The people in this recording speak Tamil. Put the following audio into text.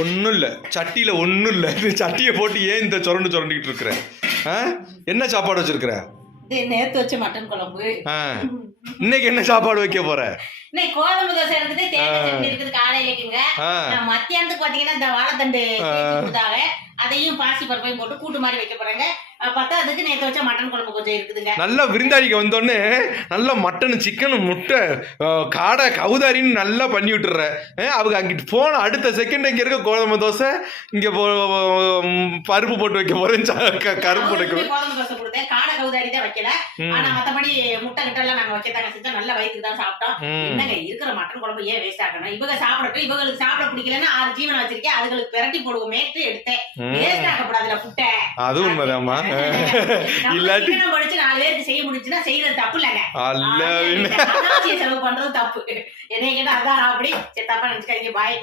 ஒன்றும் இல்லை, சட்டியில் ஒன்றும் இல்லை. இந்த சட்டியை போட்டு ஏன் இந்த சுரண்டிக்கிட்டு இருக்கிற? என்ன சாப்பாடு வச்சிருக்கிற? நேத்து வச்ச மட்டன் குழம்பு. இன்னைக்கு என்ன சாப்பாடு வைக்க போற? இன்னைக்கு கோதுமை தோசை இருக்குது, தேங்காய் சட்னி இருக்குது காலையிலக்குங்க. மத்தியானத்துக்கு பாத்தீங்கன்னா இந்த வாழைத்தண்டு கொடுத்தாங்க, அதையும் பாசி பருப்பையும் போட்டு கூட்டு மாதிரி வைக்க போறாங்க. பத்தாவதுக்கு நேற்று வச்ச மட்டன் குழம்பு கொஞ்சம் இருக்குதுங்க. நல்லா விருந்தாளிக்கு வந்தோடனே நல்லா மட்டன், சிக்கன், முட்டை, காடை, கவுதாரின்னு நல்லா பண்ணி விட்டுற. அவங்க அங்கிட்டு போன அடுத்த செகண்ட் இங்க இருக்க கோதுமை தோசை, இங்க பருப்பு போட்டு வைக்க போறேன், கருப்பு போட்டு கோதுமை தோசை கொடுத்தேன். காடை கவுதாரி தான் வைக்கல, ஆனா மத்தபடி முட்டை கிட்ட எல்லாம் நாங்க வைக்கத்தாங்க செஞ்சோம். நல்ல வயிற்றுக்கு தான் சாப்பிட்டோம். என்னங்க இருக்கிற மட்டன் குழம்பு ஏன் வேஸ்ட் ஆகணும்? இவங்க சாப்பிடட்டும். இவங்களுக்கு சாப்பிட பிடிக்கலன்னா 6 ஜீவன் வச்சிருக்கேன், அதுகளுக்கு பிரட்டி போடுவோம். மேட்டு எடுத்தேன், வேஸ்ட் ஆகக்கூடாதுல புட்டை. அது உண்மைதாம்மா. இல்லாட்டி படிச்சு 4 பேருக்கு செய்ய முடிஞ்சுன்னா செய்யறது தப்பு இல்லைங்க. செலவு பண்றது தப்பு. என்னை கேட்டா அதான் அப்படி. சரி, தப்பா நினைச்சுக்காதீங்க. பாய்.